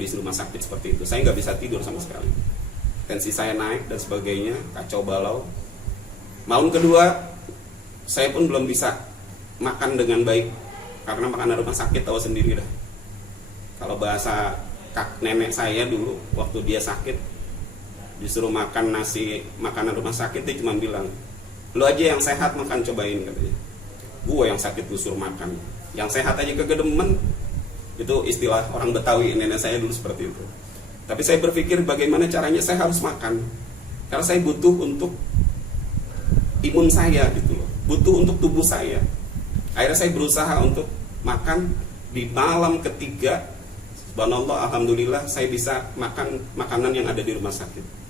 kondisi rumah sakit seperti itu. Saya nggak bisa tidur sama sekali. Tensi saya naik dan sebagainya, kacau balau. Malam kedua, saya pun belum bisa makan dengan baik karena makanan rumah sakit tahu sendiri dah. Kalau bahasa nenek saya dulu waktu dia sakit disuruh makan nasi makanan rumah sakit, dia cuma bilang, "Lu aja yang sehat makan, cobain," katanya. Gue yang sakit gue suruh makan, yang sehat aja kagak demen. Itu istilah orang Betawi, nenek saya dulu seperti itu. Tapi saya berpikir bagaimana caranya saya harus makan, karena saya butuh untuk imun saya gitu loh, butuh untuk tubuh saya. Akhirnya saya berusaha untuk makan. Di malam ketiga, subhanallah, alhamdulillah, saya bisa makan makanan yang ada di rumah sakit.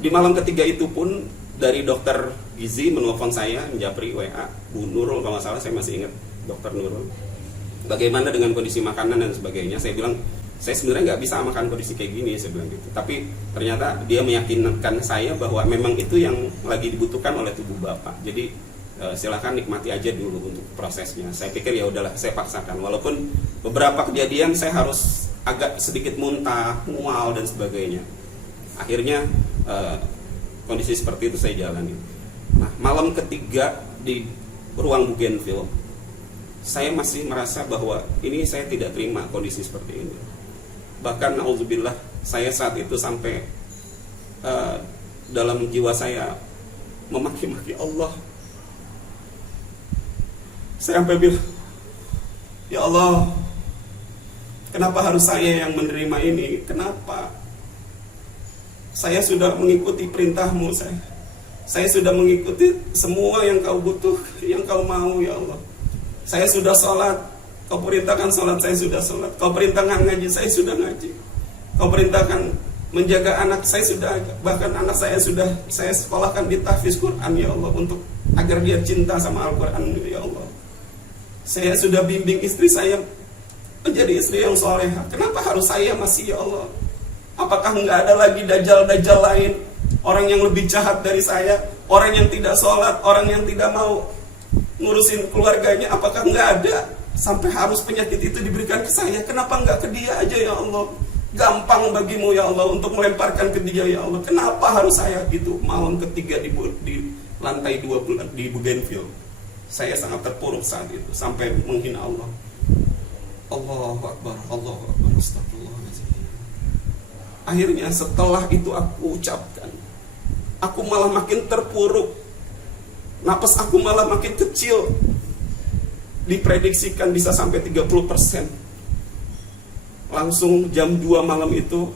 Di malam ketiga itu pun dari dokter gizi menelpon saya, menjapri WA, Bu Nurul kalau nggak salah, saya masih ingat dokter Nurul. Bagaimana dengan kondisi makanan dan sebagainya? Saya bilang, saya sebenarnya nggak bisa makan kondisi kayak gini, saya bilang gitu. Tapi ternyata dia meyakinkan saya bahwa memang itu yang lagi dibutuhkan oleh tubuh Bapak. Jadi silakan nikmati aja dulu untuk prosesnya. Saya pikir ya udahlah, saya paksakan. Walaupun beberapa kejadian saya harus agak sedikit muntah, mual dan sebagainya. Akhirnya kondisi seperti itu saya jalani. Nah, malam ketiga di ruang Bougainville, saya masih merasa bahwa ini saya tidak terima kondisi seperti ini. Bahkan auzubillah, saya saat itu sampai dalam jiwa saya memaki-maki Allah. Saya sampai bilang, "Ya Allah, kenapa harus saya yang menerima ini? Kenapa? Saya sudah mengikuti perintah-Mu, saya sudah mengikuti semua yang Kau butuh, yang Kau mau, ya Allah. Saya sudah sholat, Kau perintahkan sholat, saya sudah sholat. Kau perintahkan ngaji, saya sudah ngaji. Kau perintahkan menjaga anak, saya sudah, bahkan anak saya sudah saya sekolahkan di tahfiz Quran, ya Allah, untuk agar dia cinta sama Al-Quran, ya Allah. Saya sudah bimbing istri saya menjadi istri yang soleha. Kenapa harus saya masih, ya Allah? Apakah nggak ada lagi dajjal-dajjal lain, orang yang lebih jahat dari saya, orang yang tidak sholat, orang yang tidak mau ngurusin keluarganya? Apakah nggak ada? Sampai harus penyakit itu diberikan ke saya. Kenapa nggak ke dia aja, ya Allah? Gampang bagimu, ya Allah, untuk melemparkan ke dia, ya Allah. Kenapa harus saya gitu? Malam ketiga di lantai 2 di Bougainville, saya sangat terpuruk saat itu, sampai menghina Allah. Allahu Akbar, Allahu Akbar, astagfirullahaladzim. Akhirnya setelah itu aku ucapkan, aku malah makin terpuruk. Napas aku malah makin kecil. Diprediksikan bisa sampai 30%. Langsung jam 2 malam itu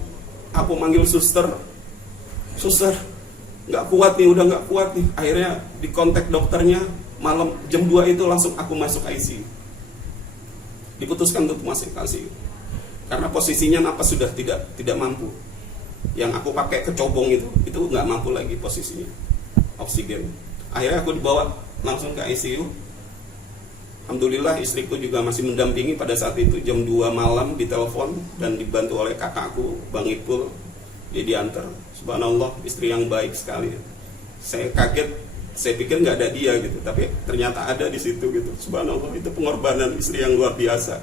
aku manggil suster. "Suster, gak kuat nih, udah gak kuat nih." Akhirnya dikontak dokternya. Malam jam 2 itu langsung aku masuk ICU. Diputuskan untuk masuk ICU karena posisinya napas sudah tidak mampu. Yang aku pakai kecobong itu nggak mampu lagi posisinya, oksigen. Akhirnya aku dibawa langsung ke ICU. Alhamdulillah istriku juga masih mendampingi pada saat itu. Jam 2 malam ditelepon dan dibantu oleh kakakku, Bang Ipul. Dia diantar. Subhanallah, istri yang baik sekali. Saya kaget, saya pikir nggak ada dia gitu, tapi ternyata ada di situ gitu. Subhanallah, itu pengorbanan istri yang luar biasa.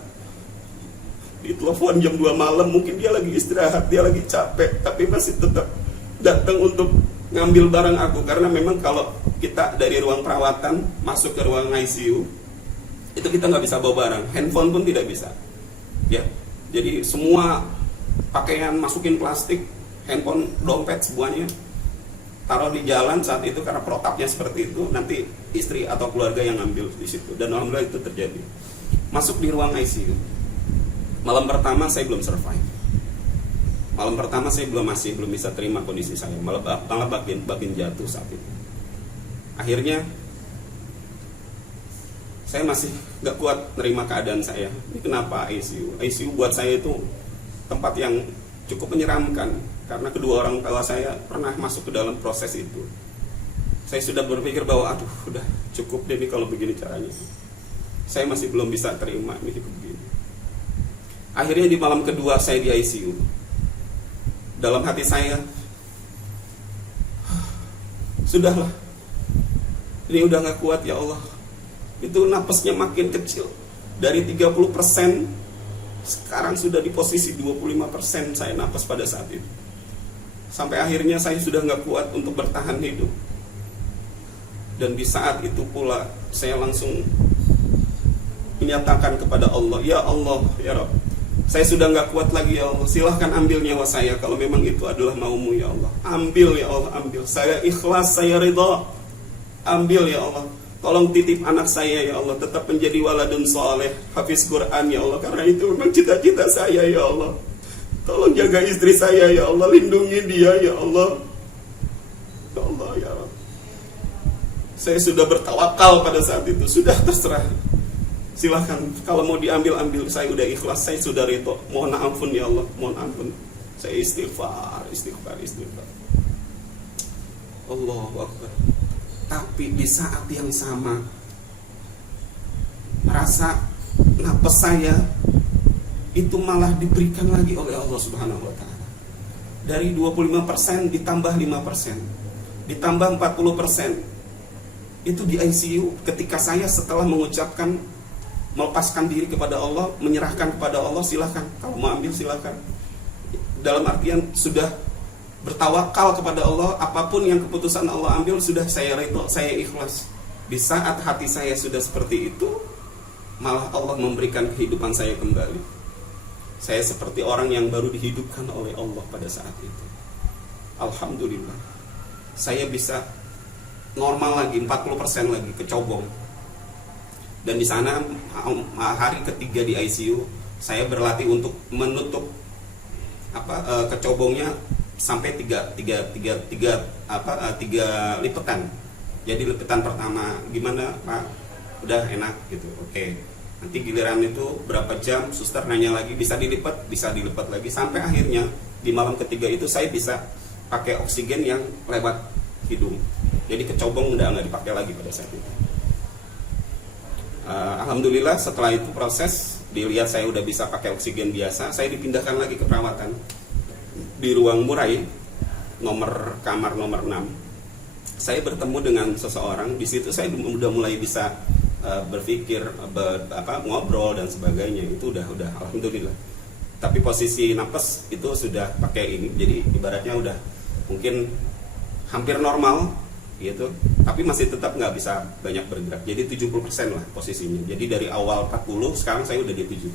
Ditelepon jam 2 malam, mungkin dia lagi istirahat, dia lagi capek, tapi masih tetap datang untuk ngambil barang aku. Karena memang kalau kita dari ruang perawatan masuk ke ruang ICU, itu kita nggak bisa bawa barang, handphone pun tidak bisa, ya. Jadi semua pakaian masukin plastik, handphone, dompet, semuanya taruh di jalan saat itu karena protapnya seperti itu. Nanti istri atau keluarga yang ngambil di situ, dan alhamdulillah itu terjadi. Masuk di ruang ICU. Malam pertama saya belum survive. Malam pertama saya masih belum bisa terima kondisi saya, malah makin jatuh saat itu. Akhirnya saya masih gak kuat nerima keadaan saya. Ini kenapa ICU? ICU buat saya itu tempat yang cukup menyeramkan, karena kedua orang tua saya pernah masuk ke dalam proses itu. Saya sudah berpikir bahwa aduh, udah cukup deh nih kalau begini caranya. Saya masih belum bisa terima ini begini. Akhirnya di malam kedua saya di ICU, dalam hati saya, sudahlah, ini udah gak kuat, ya Allah. Itu napasnya makin kecil. Dari 30% Sekarang sudah di posisi 25% saya napas pada saat itu. Sampai akhirnya saya sudah nggak kuat untuk bertahan hidup. Dan di saat itu pula saya langsung menyatakan kepada Allah, ya Allah, ya Rabb, saya sudah nggak kuat lagi ya Allah, silahkan ambil nyawa saya kalau memang itu adalah maumu ya Allah. Ambil ya Allah, ambil. Saya ikhlas, saya ridha. Ambil ya Allah. Tolong titip anak saya ya Allah, tetap menjadi waladun soleh, hafiz Quran ya Allah, karena itu memang cita-cita saya ya Allah. Tolong jaga istri saya ya Allah, lindungi dia ya Allah. Ya Allah ya Rabb. Saya sudah bertawakal pada saat itu, sudah terserah. Silahkan, kalau mau diambil, ambil. Saya udah ikhlas, saya sudah ridho. Mohon ampun ya Allah, mohon ampun. Saya istighfar. Allahu Akbar. Tapi di saat yang sama, rasa napas saya itu malah diberikan lagi oleh Allah Subhanahu wa Ta'ala. Dari 25% ditambah 5%, ditambah 40%. Itu di ICU ketika saya setelah mengucapkan, melepaskan diri kepada Allah, menyerahkan kepada Allah, silahkan, kalau mau ambil silahkan. Dalam artian sudah bertawakal kepada Allah, apapun yang keputusan Allah ambil sudah saya ridho, saya ikhlas. Di saat hati saya sudah seperti itu, malah Allah memberikan kehidupan saya kembali. Saya seperti orang yang baru dihidupkan oleh Allah pada saat itu. Alhamdulillah, saya bisa normal lagi, 40% lagi, kecobong. Dan di sana hari ketiga di ICU, saya berlatih untuk menutup kecobongnya sampai tiga lipetan. Jadi lipetan pertama gimana Pak, udah enak gitu, oke. Nanti giliran itu berapa jam, suster nanya lagi, bisa dilipat lagi, sampai akhirnya di malam ketiga itu saya bisa pakai oksigen yang lewat hidung. Jadi kecobong nggak dipakai lagi pada saat itu. Alhamdulillah setelah itu proses dilihat saya udah bisa pakai oksigen biasa, saya dipindahkan lagi ke perawatan di ruang murai kamar nomor 6. Saya bertemu dengan seseorang di situ, saya udah mulai bisa berpikir, ngobrol dan sebagainya. Itu udah alhamdulillah. Tapi posisi napas itu sudah pakai ini, jadi ibaratnya udah mungkin hampir normal gitu, tapi masih tetap nggak bisa banyak bergerak. Jadi 70% lah posisinya. Jadi dari awal 40, sekarang saya udah di 70.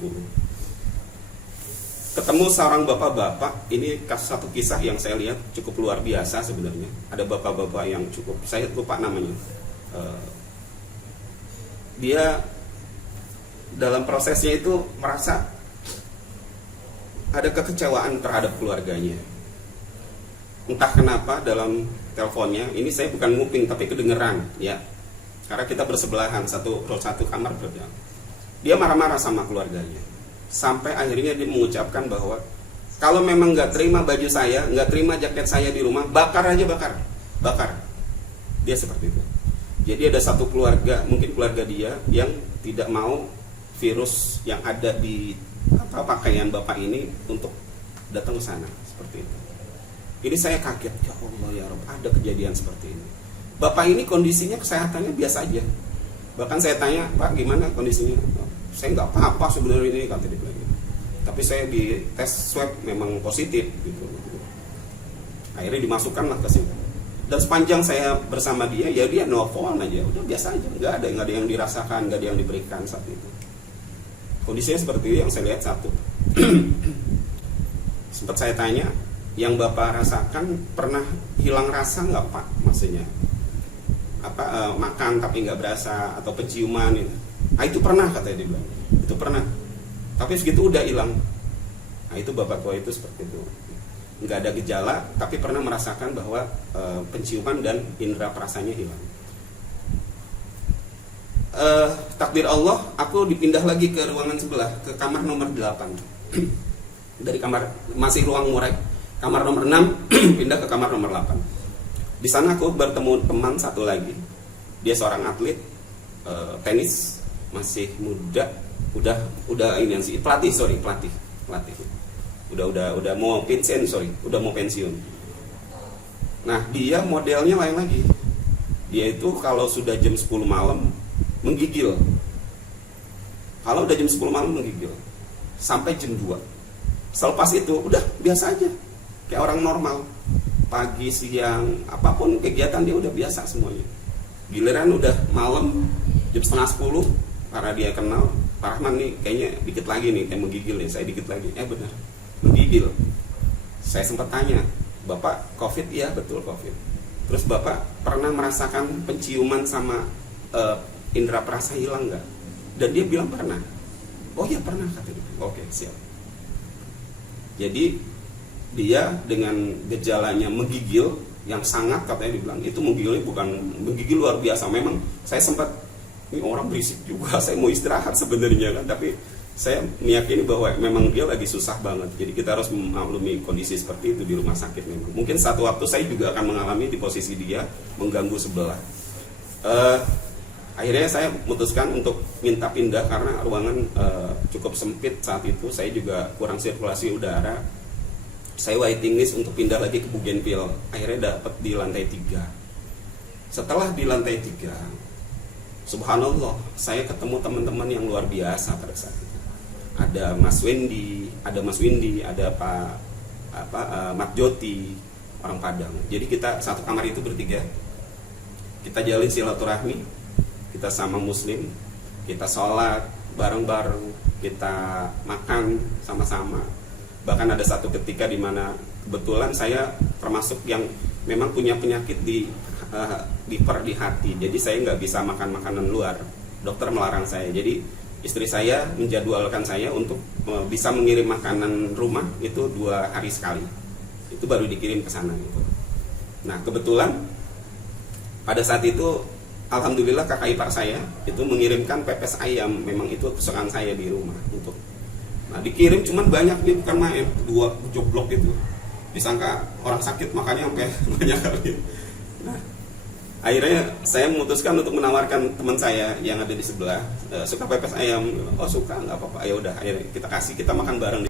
Ketemu seorang bapak-bapak, ini satu kisah yang saya lihat cukup luar biasa sebenarnya. Ada bapak-bapak yang cukup, saya lupa namanya. Dia dalam prosesnya itu merasa ada kekecewaan terhadap keluarganya. Entah kenapa dalam teleponnya, ini saya bukan nguping tapi kedengeran ya, karena kita bersebelahan satu kamar berjalan. Dia marah-marah sama keluarganya, sampai akhirnya dia mengucapkan bahwa kalau memang nggak terima baju saya, nggak terima jaket saya di rumah, bakar aja, bakar. Dia seperti itu. Jadi ada satu keluarga, mungkin keluarga dia yang tidak mau virus yang ada di pakaian bapak ini untuk datang ke sana, seperti itu. Ini saya kaget, ya Allah ya Rabb, ada kejadian seperti ini. Bapak ini kondisinya kesehatannya biasa aja. Bahkan saya tanya, Pak gimana kondisinya? Saya nggak apa-apa sebenarnya ini, kata dia bilang. Tapi saya di tes swab memang positif gitu. Akhirnya dimasukkanlah ke situ. Dan sepanjang saya bersama dia, ya dia nelfon aja, udah biasa aja, nggak ada yang dirasakan, nggak ada yang diberikan saat itu. Kondisinya seperti itu yang saya lihat satu. Sempat saya tanya, yang Bapak rasakan pernah hilang rasa nggak Pak? Maksudnya makan tapi nggak berasa, atau penciuman itu. Itu pernah, katanya dia bilang. Itu pernah. Tapi segitu udah hilang. Nah itu Bapak tua itu seperti itu. Nggak ada gejala, tapi pernah merasakan bahwa penciuman dan indera perasanya hilang. Takdir Allah, aku dipindah lagi ke ruangan sebelah, ke kamar nomor 8. Dari kamar, masih ruang murai, kamar nomor 6 pindah ke kamar nomor 8. Di sana aku bertemu teman satu lagi. Dia seorang atlet tenis, masih muda, udah ini sih, pelatih. Udah mau pensiun. Nah, dia modelnya lain lagi. Dia itu kalau sudah jam 10 malam menggigil. sampai jam 2. Selepas itu udah biasa aja, kayak orang normal. Pagi, siang, apapun kegiatan dia udah biasa semuanya. Giliran udah malam jam setengah 10, karena dia kenal Pak Rahman nih kayaknya dikit lagi nih, kayak menggigil nih, saya dikit lagi. Benar, menggigil. Saya sempat tanya, Bapak COVID? Iya betul COVID. Terus Bapak pernah merasakan penciuman sama indera perasa hilang nggak? Dan dia bilang pernah. Oh iya pernah katanya. Oke, siap. Jadi dia dengan gejalanya menggigil yang sangat, katanya dibilang itu menggigilnya bukan menggigil luar biasa. Memang saya sempat, ini orang berisik juga, saya mau istirahat sebenarnya kan, tapi saya meyakini bahwa memang dia lagi susah banget. Jadi kita harus memaklumi kondisi seperti itu di rumah sakit memang. Mungkin satu waktu saya juga akan mengalami di posisi dia mengganggu sebelah. Akhirnya saya memutuskan untuk minta pindah karena ruangan cukup sempit saat itu. Saya juga kurang sirkulasi udara. Saya waiting list untuk pindah lagi ke Bougainville. Akhirnya dapat di lantai 3. Setelah di lantai 3, subhanallah, saya ketemu teman-teman yang luar biasa pada saat itu. Ada Mas Windy, ada Pak Mat Joti, orang Padang. Jadi kita satu kamar itu bertiga. Kita jalin silaturahmi, kita sama Muslim, kita sholat bareng-bareng, kita makan sama-sama. Bahkan ada satu ketika di mana kebetulan saya termasuk yang memang punya penyakit di hati. Jadi saya nggak bisa makan makanan luar. Dokter melarang saya. Jadi istri saya menjadwalkan saya untuk bisa mengirim makanan rumah itu 2 hari sekali. Itu baru dikirim ke sana gitu. Nah kebetulan pada saat itu alhamdulillah kakak ipar saya itu mengirimkan pepes ayam. Memang itu kesukaan saya di rumah untuk. Nah dikirim cuman banyak, dia bukan main, 2 joblok itu. Disangka orang sakit makanya sampai banyak kali. Nah akhirnya saya memutuskan untuk menawarkan teman saya yang ada di sebelah, suka pepes ayam. Oh suka, nggak apa-apa, ya udah akhirnya kita kasih, kita makan bareng.